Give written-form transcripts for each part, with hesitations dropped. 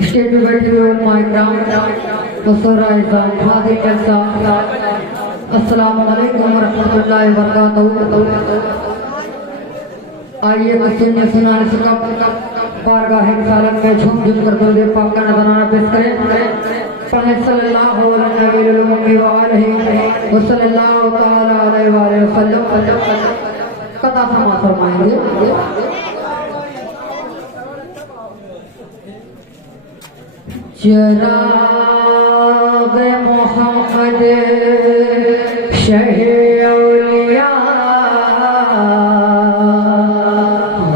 Stage पे बैठे हुए उलमा-ए-किराम, उस्ताद-ए-इज़्ज़ाम, हाज़िर-ए-जलसा, अस्सलामु अलैकुम वरहमतुल्लाहि वबरकातुहू। आइए सुनने सुनाने से कब बारगाह रिसालत में झूम झूम कर दरूद पाक का नज़राना पेश करें। पढ़े सल्लल्लाहु अलैहि व आलिहि व सल्लल्लाहु तआला अलैहि वसल्लम। कथा समा फरमाएंगे। चिराग मोहम्मद शहे औलिया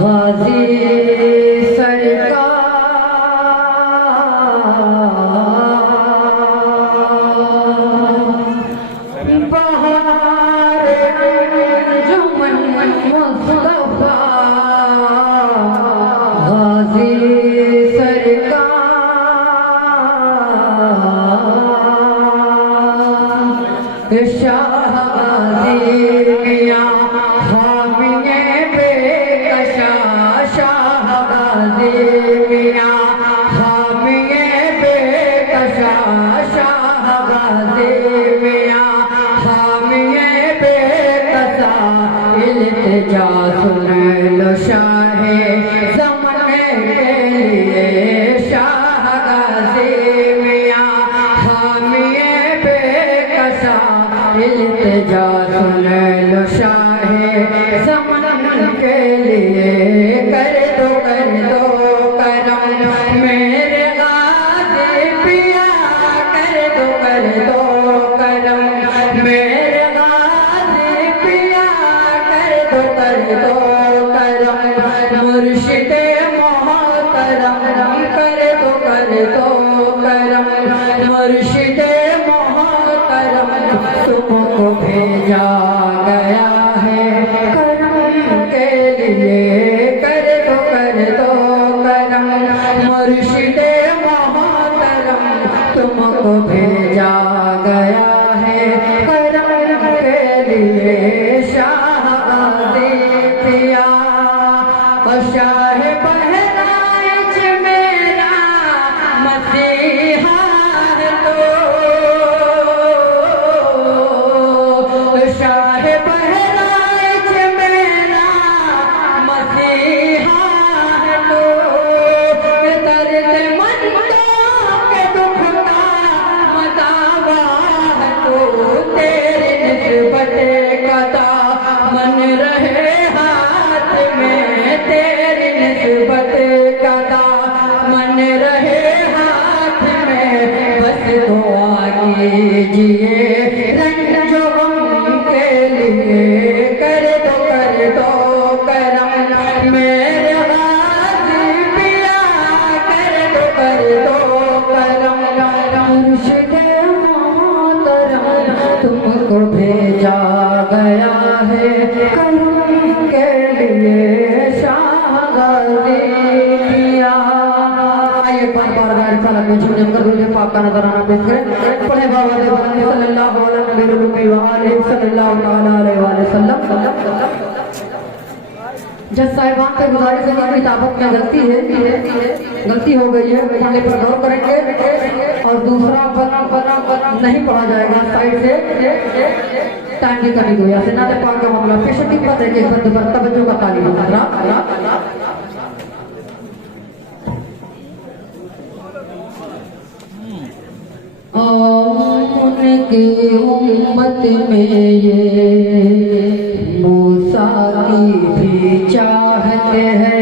गाजी सरकार बहार अंजुमन मुस्तफा गाजी सरकार शाहज़िया हामिए बेकशा शाहज़िया हामिए बेकशा शाहज़िया हामिए बेकशा इल्तिजा सुन लो शाहे ज़माने के लिए शाहज़िया हामिए बेकशा इल्तिजा सुन लो शाहे ज़मान के लिए कर दो करम मेरे गाज़ी पिया कर दो करम मेरे गाज़ी पिया कर दो करम मुर्शिदे मोहतरम कर दो करम मुर्शिदे मोहतरम तुमको भेजा गया है करम के लिए कर दो करम मुर्शिदे मोहतरम तुमको भेजा गया है करम के लिए शाहज़िया और शाह बहराइच मेरा मसीहा है तो शाह बहराइच मेरा मसीहा है तो दर्द मंदों के दुख का मदावा है तो तेरी निस्बत कदा मन रहे हाथ में तेरी निस्बत कदा मन रहे हाथ में बस दुआ कीजिए रंजो के लिए कर दो करम मेरे गाज़ी पिया कर दो करम मुर्शिदे मोहतरम तुमको भेजा गया है करम के लिए शाहज़िया। आइए बार रिसालत में झूम झूम कर दरूद पाक का नज़राना पेश करें। पढ़े बाबा देवानी सल्लल्लाहु अलैहि वसल्लम। जज साहिबान से गुजारिश है कि किताबत में गलती हो गई है पढ़ने पर गौर करेंगे और दूसरा बना नहीं पढ़ा जाएगा साइड से टाइम की कमी हुई ऐसे ना पाक का मामला पेश खिदमत है कि बंद पर तवज्जो का तालीम उनकी उम्मत में ये मूसा की भी चाहत है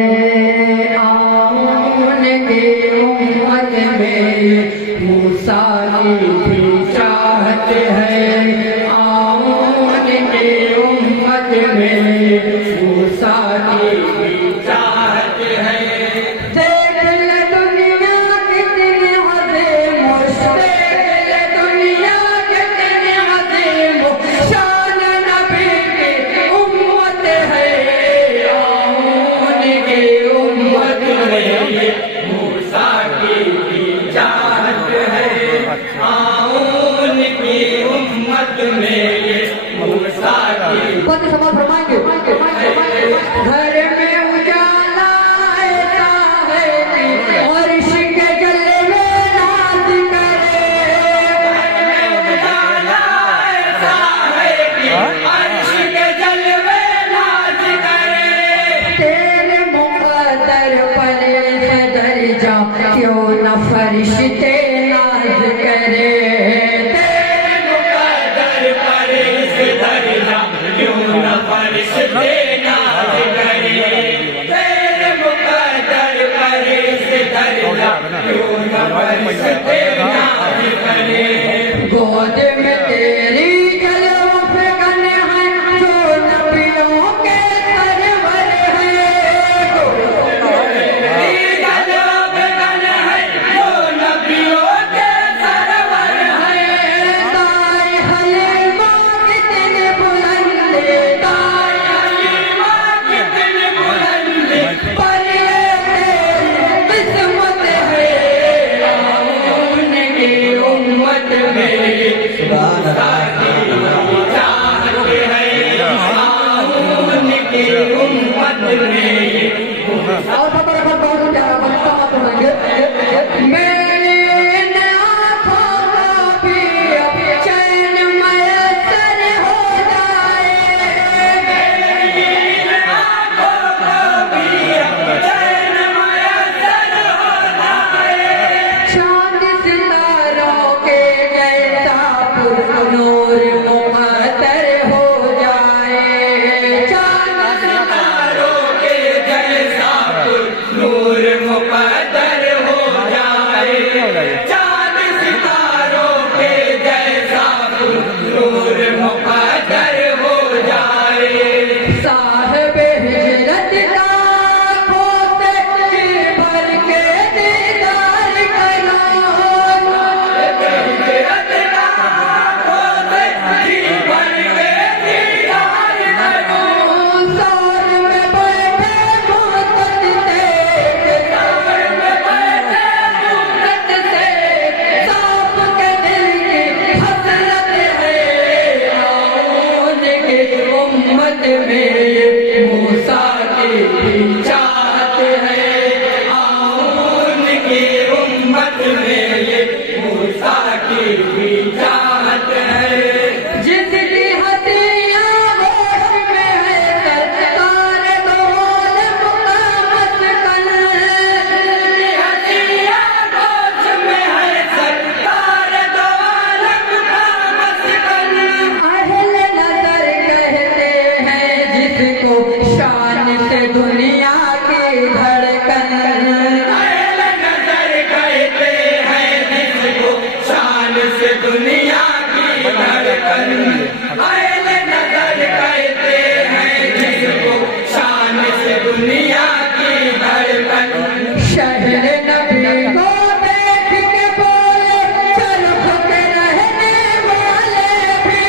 उनकी उम्मत में ये मूसा की भी चाहत है उनकी उम्मत में मूसा की भी चाहत है। देख ले दुनिया कितनी अज़ीम दुनिया कितनी अज़ीम शान नबी की उम्मत है उनकी उम्मत में मूसा की भी चाहत है उनकी उम्मत में मूसा की फरमाएंगे घर में उजाला ऐसा है और इश्क़ जले क्यों न फरिश्ते नाज करे, तेरे मुकद्दर पर इस दरिया क्यों न फरिश्ते नाज करे, तेरे मुकद्दर पर इस दरिया क्यों न फरिश्ते नाज करे। गोद में तेरी जलवा फगन है जो नबियों के सरवर है, तेरी जलवा फगन है जो नबियों के सरवर है। ताए हलीमा कितने बुलंद, ताए हलीमा कितने बुलंद, पर ये तेरी किस्मत है, उनकी उम्मत में मूसा की चाहत है, उनकी उम्मत में और खबर बहुत प्यारा बनता मात्र मेरे आँखों का भी अब चैन मयसर हो जाए, आँखों को भी चैन मयसर हो जाए। चांद सितारों के जैसा पुरनूर मुक़द्दर हो जाए, चांद सितारों के जैसा नूर मुकद्दर हो जाए, चाँद सितारों के जैसा नूर मुकद्दर हो जाए। साहिब हिजरत का खोते जी भर के दीदार करो, हिजरत का खोते जी भर के दीदार करो। सार में बैठे मोहब्बत से, सावर में बैठे मोहब्बत से साफ के दिल की हसरत है, उनकी उम्मत में मूसा की भी चाहत है, उनकी उम्मत में मूसा की भी चाहत है। जिसकी हदियाँ होश में है सरकार दो आलम का मस्कन, हदिया गोश में है सरकार दो आलम का मस्कन। अहले नजर कहते हैं जिसको शान से दुनिया की धड़कन, अहले नजर कहते हैं जिसको शान से दुनिया की धड़कन, अहले नजर कहते हैं जिसको शान से दुनिया की धड़कन। शहर नबी को देख के बोले चरख के रहने वाले भी,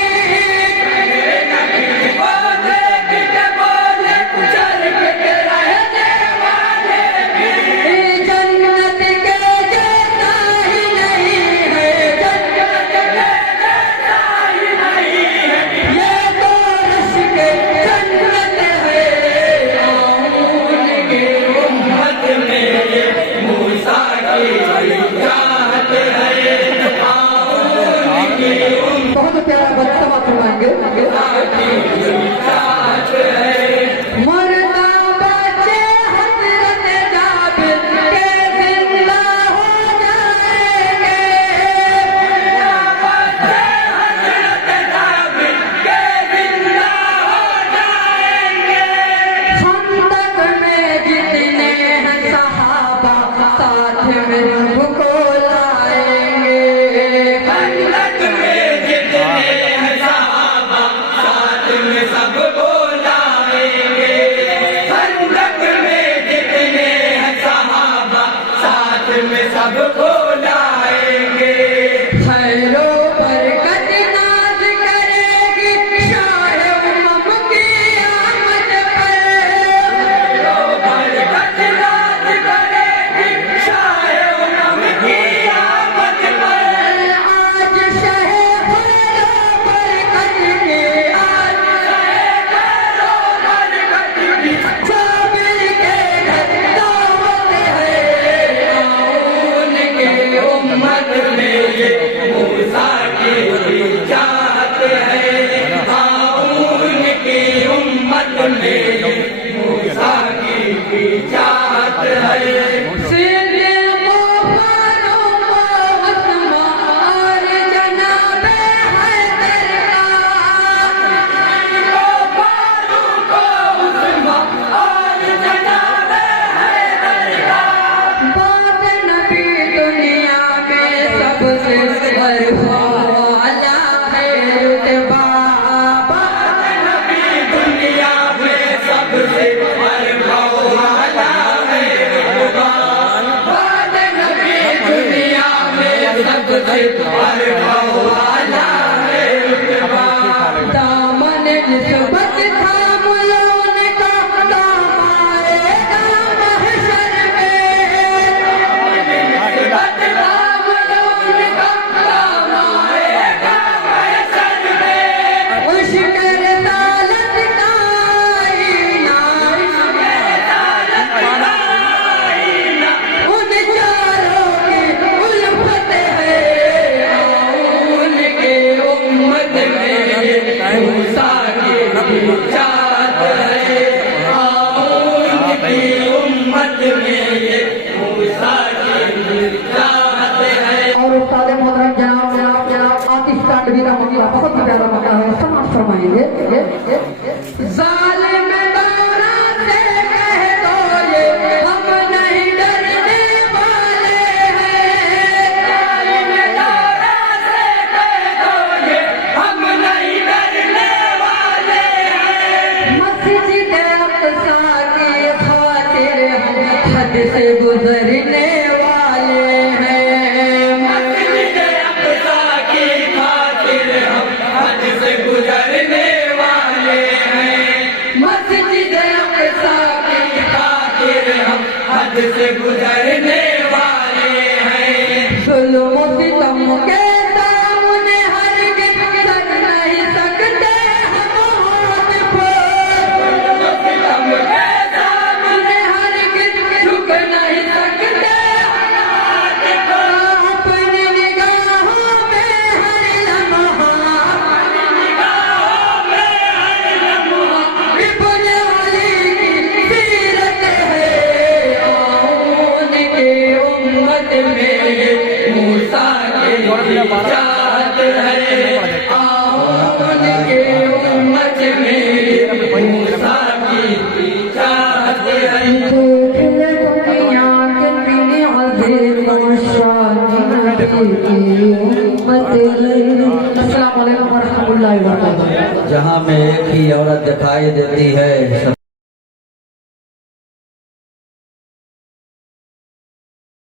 वो देख के बोले चरख के रहने वाले भी, जन्नत के जैसा ही नहीं है, जन्नत के जैसा ही नहीं है, ये तो रश के जन्नत है, उनकी उम्मत में मूसा की चाहत है, उनकी बहुत प्यारा बच्चा फरमाएंगे चाहत है। मरदा बच्चे हजरत जाबिर के जिंदा हो जाएंगे, हज़रत जाबिर के जिंदा हो जाएंगे। खंदक में जितने हैं सहाबा साथ में सबको लाएंगे, खंदक में जितने हैं सहाबा साथ में सबको लाएंगे, खंदक में जितने हैं सहाबा साथ में सबको लाएंगे। खैरो बरकत नाज करेगी शाह उमम की आमद पर, बरकत नाज करेगी शाह उमम की आमद पर। आज शहे खैरो बरकत की, आज खैरो चाहत है, आओ उनकी उम्मत में ये मूसा की चाहत है। और उस्ताद मोहतरम जनाब आतिश तांडवी का मकला बहुत ही प्यारा मकला है, समाज फरमाएंगे। जालिम दौरा से कह दो ये हम नहीं डरने वाले हैं। जालिम दौरा से कह दो ये हम नहीं डरने वाले हैं। मस्जिद अक़सा की खातिर हम हद से गुजरने वाले हैं। मस्जिद अक़सा की खातिर हम हद से गुजरने वाले हैं। मस्जिद अक़सा की खातिर हम हद से गुजरने वाले हैं। जुल्म सितम के सामने हरगिज़ सर नहीं सकते हम हाथ पर। सितम के सामने हरगिज़ झुक नहीं सकते हाथ को। अपनी निगाहों में हर लम्हा निगाहों में हर लम्हा इब्न अली की सीरत है। उनकी उम्मत में ये मूसा की चाहत है। आओ उनकी उम्मत में ये मूसा की चाहत है। देख ले दुनिया कितनी अजीम और शान की उम्मत है। अस्सलाम वालेकुम व रहमतुल्लाहि व बरकातहू। जहाँ में एक ही औरत दिखाई देती है